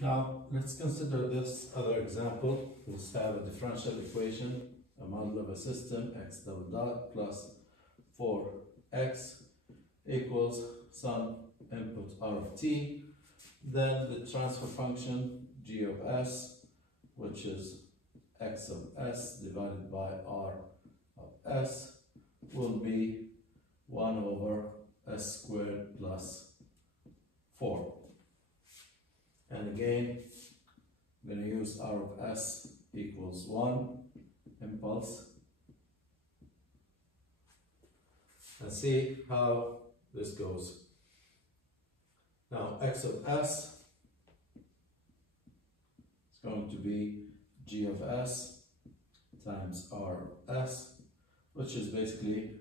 Now, let's consider this other example. Let's have a differential equation, a model of a system, x double dot plus 4x equals some input r of t, then the transfer function g of s, which is x of s divided by r of s, will be 1 over s squared plus 4. And again, I'm going to use r of s equals 1 impulse and see how this goes. Now, x of s is going to be g of s times r of s, which is basically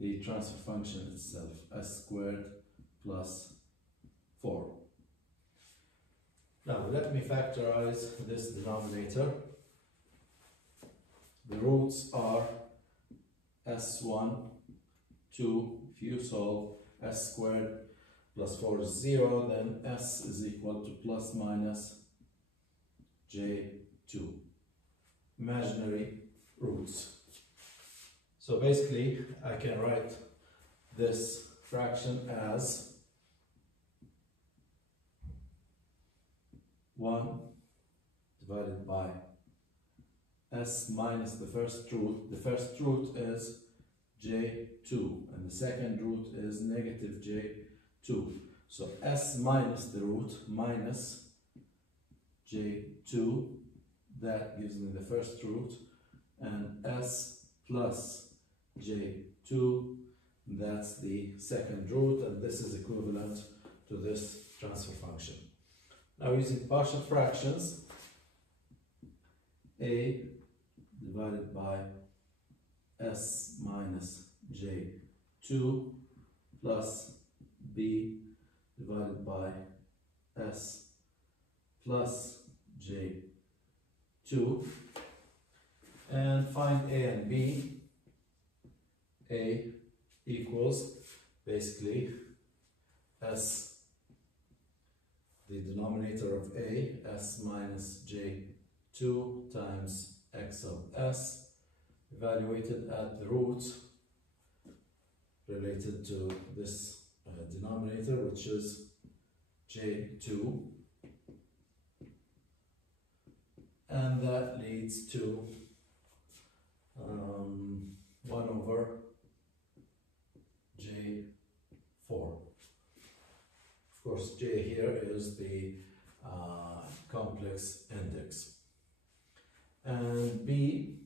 the transfer function itself, s squared plus 4. Now, let me factorize this denominator. The roots are s1, 2. If you solve s squared plus 4 is 0, then s is equal to plus minus j2. Imaginary roots. So basically, I can write this fraction as 1 divided by s minus the first root. The first root is j2 and the second root is negative j2. So s minus the root minus j2, that gives me the first root, and s plus j2, that's the second root, and this is equivalent to this transfer function. Now, using partial fractions, a divided by s minus j2 plus b divided by s plus j2, and find a and b. A equals basically s, the denominator of a, s minus j2 times x of s, evaluated at the root related to this denominator, which is j2, and that leads to 1 over j4. Of course, j here is the complex index. And b,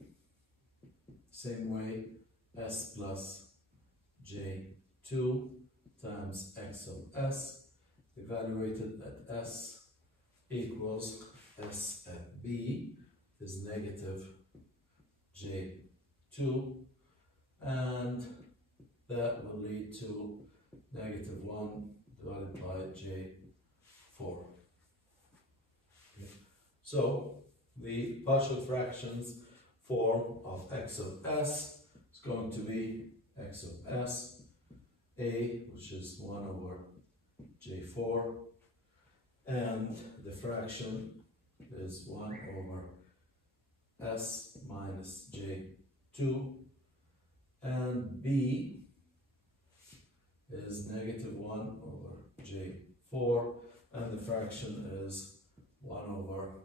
same way, s plus j2 times x of s, evaluated at s equals s at b is negative j2, and that will lead to negative 1 divided by j4. Okay. So the partial fractions form of x of s is going to be x of s, a, which is 1 over j4, and the fraction is 1 over s minus j2, and b is negative 1 over j4, and the fraction is 1 over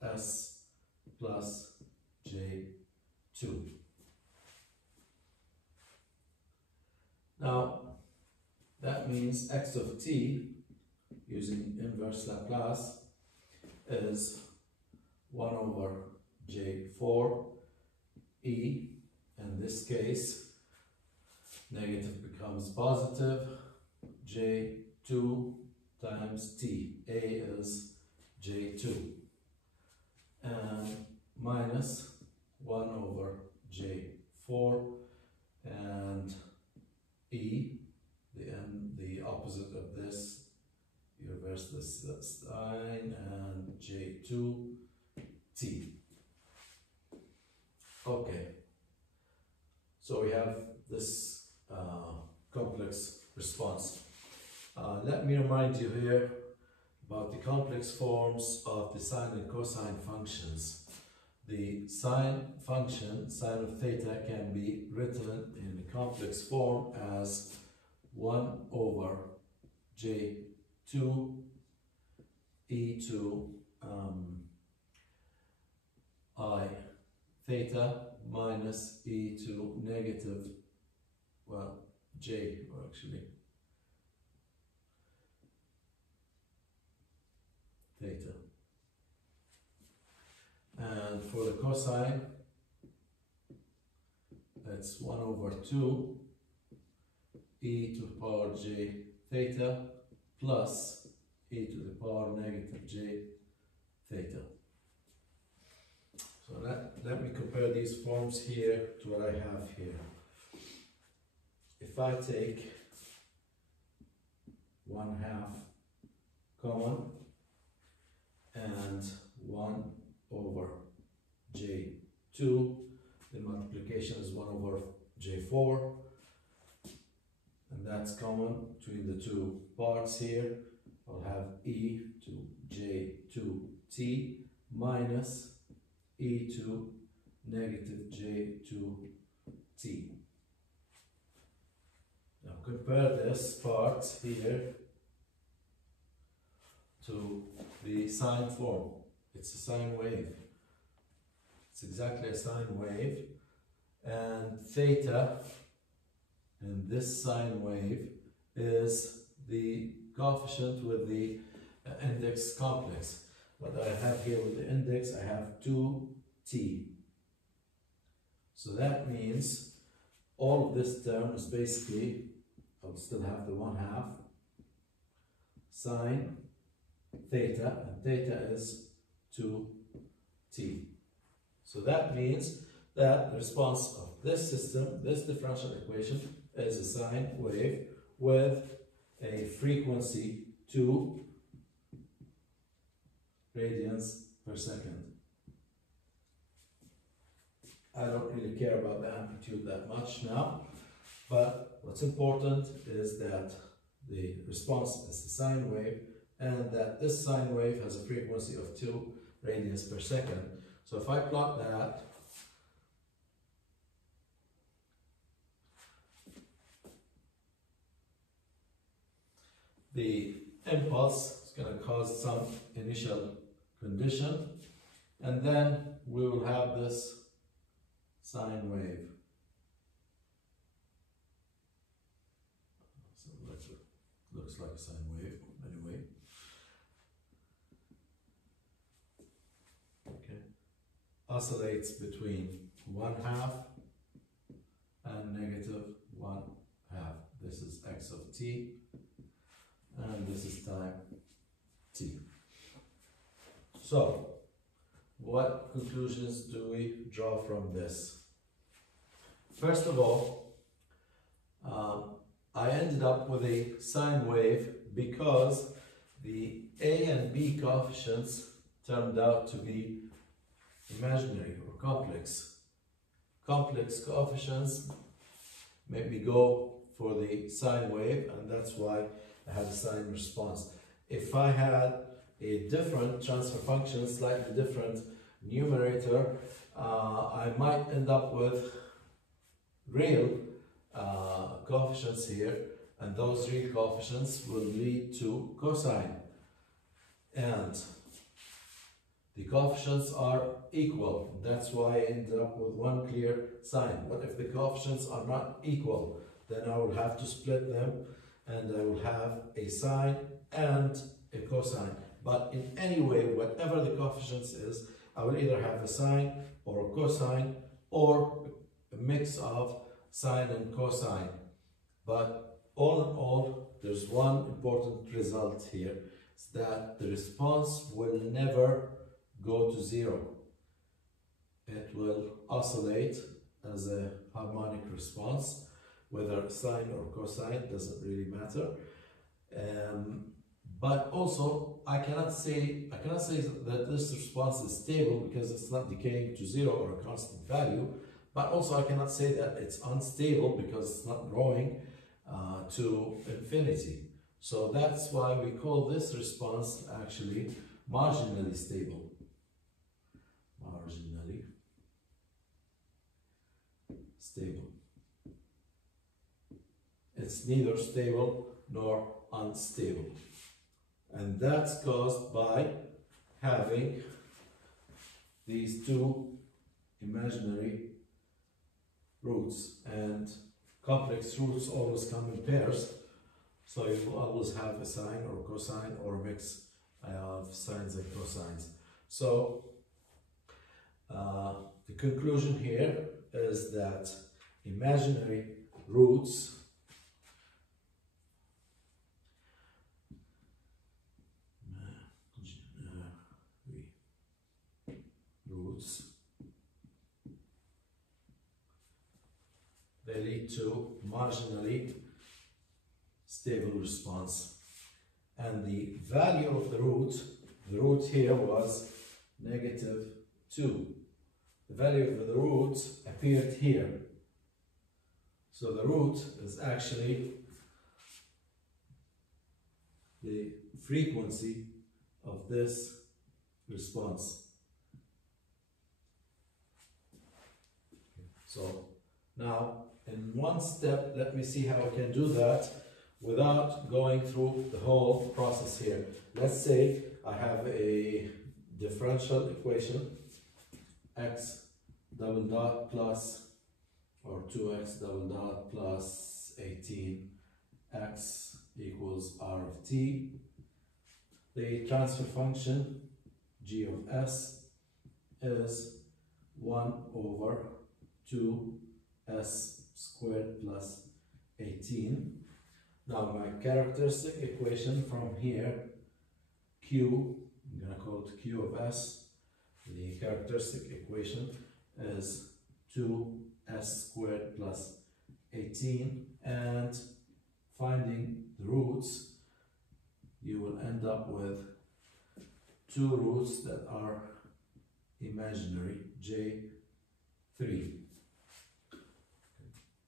s plus j2. Now, that means x of t, using inverse Laplace, is 1 over j4 e. In this case, negative becomes positive, j2 times t. A is j2. And minus 1 over j4, and e, the opposite of this, you reverse this sign, and j2 t. Okay, so we have this complex response. Let me remind you here about the complex forms of the sine and cosine functions. The sine function, sine of theta, can be written in a complex form as 1 over j2 e2 I theta minus e2 negative, well, j, or actually theta. And for the cosine, that's 1 over 2 e to the power j theta plus e to the power negative j theta. So let me compare these forms here to what I have here. If I take 1/2 common and 1 over j2, the multiplication is 1 over j4, and that's common between the two parts here. I'll have e to j2t minus e to negative j2t. Now compare this part here to the sine form. It's a sine wave. It's exactly a sine wave, and theta in this sine wave is the coefficient with the index complex. What I have here with the index, I have 2t. So that means all of this term is basically, I would still have the 1/2 sine theta, and theta is 2t. So that means that the response of this system, this differential equation, is a sine wave with a frequency 2 radians per second. I don't really care about the amplitude that much now, but what's important is that the response is a sine wave, and that this sine wave has a frequency of 2 radians per second. So if I plot that, the impulse is going to cause some initial condition, and then we will have this sine wave. So looks like a sine wave anyway. Okay. Oscillates between 1/2 and negative 1/2. This is x of t, and this is time t. So, what conclusions do we draw from this? First of all, I ended up with a sine wave because the a and b coefficients turned out to be imaginary or complex. Complex coefficients made me go for the sine wave, and that's why I had a sine response. If I had a different transfer function, slightly different numerator, I might end up with real coefficients here, and those real coefficients will lead to cosine. And the coefficients are equal. That's why I ended up with one clear sine. But if the coefficients are not equal, then I will have to split them, and I will have a sine and a cosine. But in any way, whatever the coefficients is, I will either have a sine or a cosine, or a mix of sine and cosine. But all in all, there's one important result here. It's that the response will never go to 0. It will oscillate as a harmonic response, whether sine or cosine, doesn't really matter. But also, I cannot say that this response is stable because it's not decaying to 0 or a constant value. But also, I cannot say that it's unstable because it's not growing to infinity. So that's why we call this response actually marginally stable. Marginally stable. It's neither stable nor unstable. And that's caused by having these two imaginary roots, and complex roots always come in pairs, so you will always have a sine or cosine or a mix of sines and cosines. So the conclusion here is that imaginary roots they lead to marginally stable response. And the value of the root here was -2. The value of the root appeared here. So the root is actually the frequency of this response. So now, in one step, let me see how I can do that without going through the whole process here. Let's say I have a differential equation, x double dot plus, or 2x double dot plus 18x equals r of t. The transfer function g of s is 1 over 2s squared plus 18. Now my characteristic equation from here, q, I'm going to call it q of s. The characteristic equation is 2s squared plus 18, and finding the roots, you will end up with two roots that are imaginary, j3.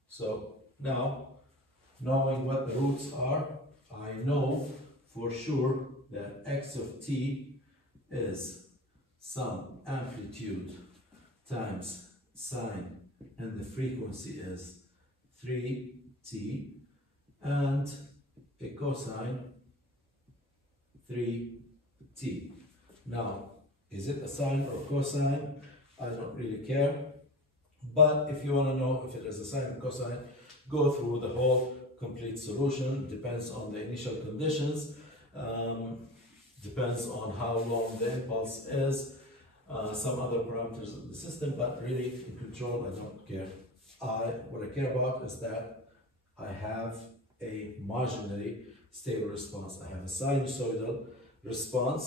So now, knowing what the roots are, I know for sure that x of t is some amplitude times sine, and the frequency is 3t, and a cosine 3t. Now, is it a sine or cosine? I don't really care. But if you want to know if it is a sine or cosine, go through the whole complete solution. Depends on the initial conditions, depends on how long the impulse is, some other parameters of the system, but really in control, I don't care. What I care about is that I have a marginally stable response. I have a sinusoidal response.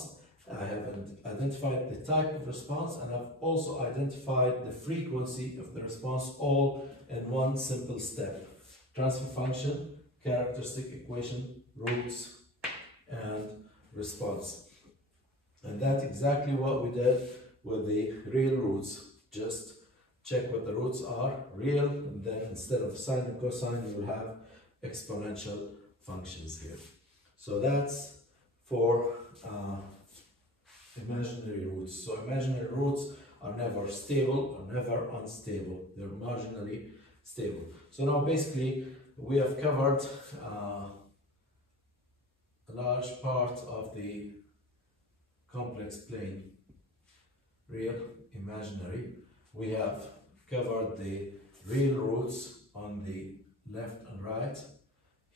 I have identified the type of response, and I've also identified the frequency of the response, all in one simple step. Transfer function, characteristic equation, roots, and response. And that's exactly what we did with the real roots. Just check what the roots are, real, and then instead of sine and cosine, you will have exponential functions here. So that's for imaginary roots. So imaginary roots are never stable or never unstable. They're marginally stable. So now basically we have covered a large part of the complex plane, real, imaginary. We have covered the real roots on the left and right.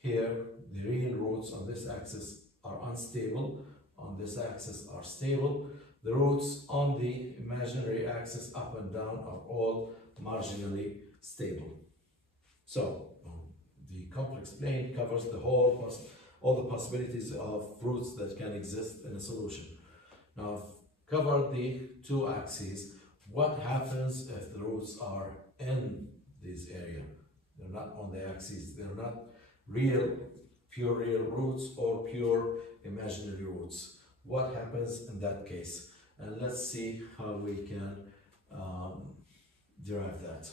Here, the real roots on this axis are unstable, on this axis are stable. The roots on the imaginary axis up and down are all marginally stable. So, the complex plane covers the whole, all the possibilities of roots that can exist in a solution. Now, I've covered the two axes. What happens if the roots are in this area? They're not on the axes. They're not real, pure real roots or pure imaginary roots. What happens in that case? And let's see how we can derive that.